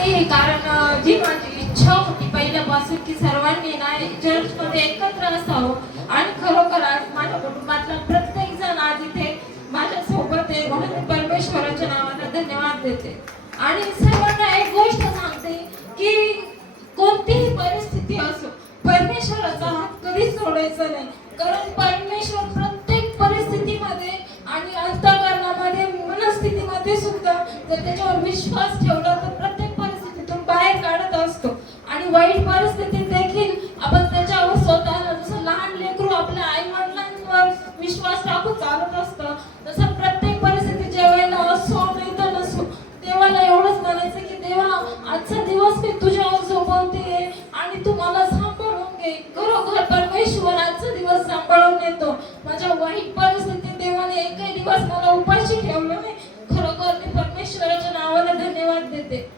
नाही कारण जी माझी इच्छा होती पहिल्यापासून की सर्वांनी ना चर्च मध्ये एकत्र असावं. आणि खरोखर आज माझ्या कुटुंबातला प्रत्येक जण आज इथे माझ्या सोबत आहे म्हणून मी परमेश्वराच्या नावाला धन्यवाद देते. आणि सर्वांना एक गोष्ट सांगते की कोणतीही परिस्थिती असो परमेश्वराचा हात कधीच सोडायचा नाही. कारण परमेश्वर प्रत्येक परिस्थितीमध्ये आणि अंतकरणामध्ये मनस्थितीमध्ये सुद्धा जर त्याच्यावर विश्वास ठेवा वाईट परिस्थितीत देखील आपण त्याच्यावर स्वतःला जसं लहान लेकरू आपल्या आई वडिलांवर विश्वास टाकून चालत असतं तसं प्रत्येक परिस्थिती ज्या वेळेला असो मिळतं नसो देवाला एवढंच म्हणायचं की देवा आजचा दिवस मी तुझ्यावर झोपवते आणि तू मला सांभाळून घे. खरोखर परमेश्वर आजचा दिवस सांभाळून येतो माझ्या वाईट परिस्थितीत देवाने एकही दिवस मला उपाशी ठेवलं नाही. खरोखर मी परमेश्वराच्या नावाला धन्यवाद देते.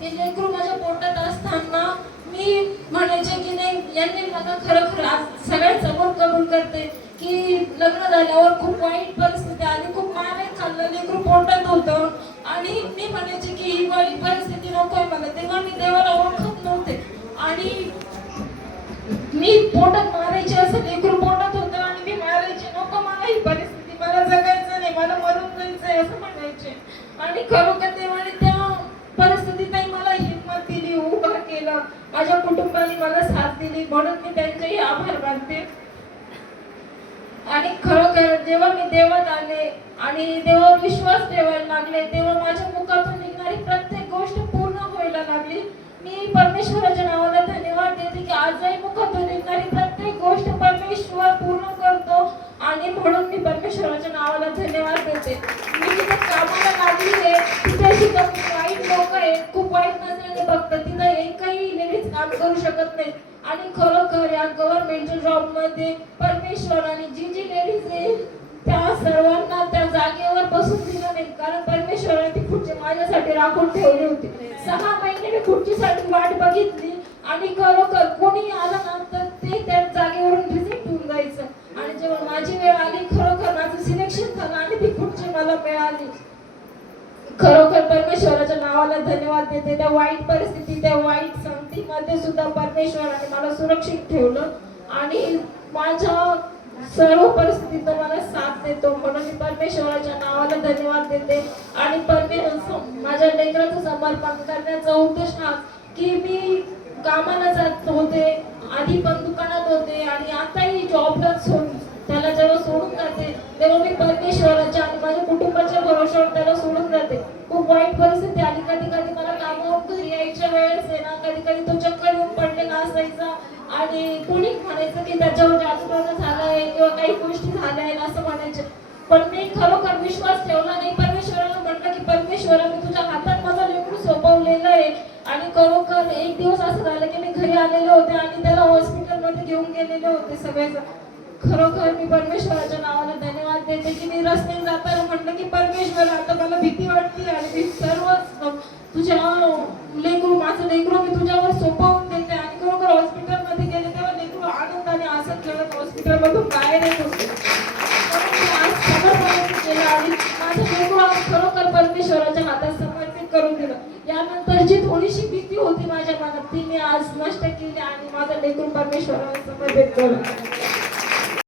ते लेकरू माझ्या पोटात असताना मी म्हणायचे की नाही यांनी मला खरोखर आज सगळ्यात समोर कबूल करते की लग्न झाल्यावर खूप वाईट परिस्थिती आली खूप मारही खाल्लं लेकरू पोटात होतं. आणि मी म्हणायचे की ही वाईट परिस्थिती नकोय मला तेव्हा मी देवाला ओळखत नव्हते. आणि मी पोटात मारायचे असं लेकरू पोटात होतं आणि मी मारायचे नको मला ही परिस्थिती मला जगायचं नाही मला मरून जायचं असं म्हणायचे. आणि खरोखर माझ्या कुटुंबाने मला साथ दिली म्हणून मी त्यांचेही आभार मानते. आणि खरोखर जेव्हा मी देवात आले आणि देवावर विश्वास ठेवायला लागले तेव्हा माझ्या मुखातून निघणारी प्रत्येक गोष्ट पूर्ण व्हायला लागली. मी परमेश्वराच्या नावाला धन्यवाद देते की आजही मुखातून निघणारी प्रत्येक गोष्ट परमेश्वर पूर्ण करतो आणि म्हणून मी परमेश्वराच्या नावाला धन्यवाद देते. मी जिथे कामाला लागली आहे. तिथे सुद्धा खूप वाईट लोक आहेत खूप वाईट नजर काम करू शकत नाही. आणि खरोखर या गव्हर्नमेंटच्या जॉबमध्ये परमेश्वर आणि जी जी लेडीज येईल त्या सर्वांना त्या जागेवर बसून दिलं नाही. कारण परमेश्वराने ती खुर्ची माझ्यासाठी राखून ठेवली होती. सहा महिने मी खुर्चीसाठी वाट बघितली आणि खरोखर कोणी आलं ना तर ते त्या जागेवरून रिजेक्ट होऊन जायचं. आणि जेव्हा माझी वेळ आली खरोखर माझं सिलेक्शन झालं आणि ती खुर्ची मला मिळाली. खरोखर परमेश्वराच्या नावाला धन्यवाद देते. त्या वाईट परिस्थिती त्या वाईट मध्ये सुद्धा परमेश्वराने मला सुरक्षित ठेवलं. आणि माझ्या सर्व परिस्थितीत मला साथ देतो. म्हणून मी परमेश्वराच्या नावाला धन्यवाद देते. आणि परमेश्वर माझ्या लेकराचं समर्पण करण्याचा उद्देश हा की मी कामाला जात होते. आधी पण ठिकाणी तो चक्कर येऊन पडलेला असायचा आणि कोणी म्हणायचं की त्याच्यावर जादूटोणं झालंय किंवा काही गोष्टी झाल्या आहेत असं म्हणायचे. पण मी खरोखर विश्वास ठेवला नाही. परमेश्वराला म्हटलं की परमेश्वरा मी तुझ्या हातात माझा लेकरू सोपवलेलं आहे. आणि खरोखर एक दिवस असं झालं की मी घरी आलेले होते आणि त्याला हॉस्पिटलमध्ये घेऊन गेलेले होते सगळेजण. खरोखर मी परमेश्वराच्या नावाला धन्यवाद देते की मी रस्त्याने जाताना म्हटलं की परमेश्वर आता मला भीती वाटते आणि मी सर्व तुझ्या लेकरू माझं लेकरू हॉस्पिटलमधून होते म्हणून आज समर्पण केलं आणि माझं लेकरू खरोखर परमेश्वराच्या हातात समर्पित करून दिलं यानंतर जी थोडीशी भीती होती माझ्या मनात ती मी आज नष्ट केली आणि माझं लेकरू परमेश्वराला समर्पित केलं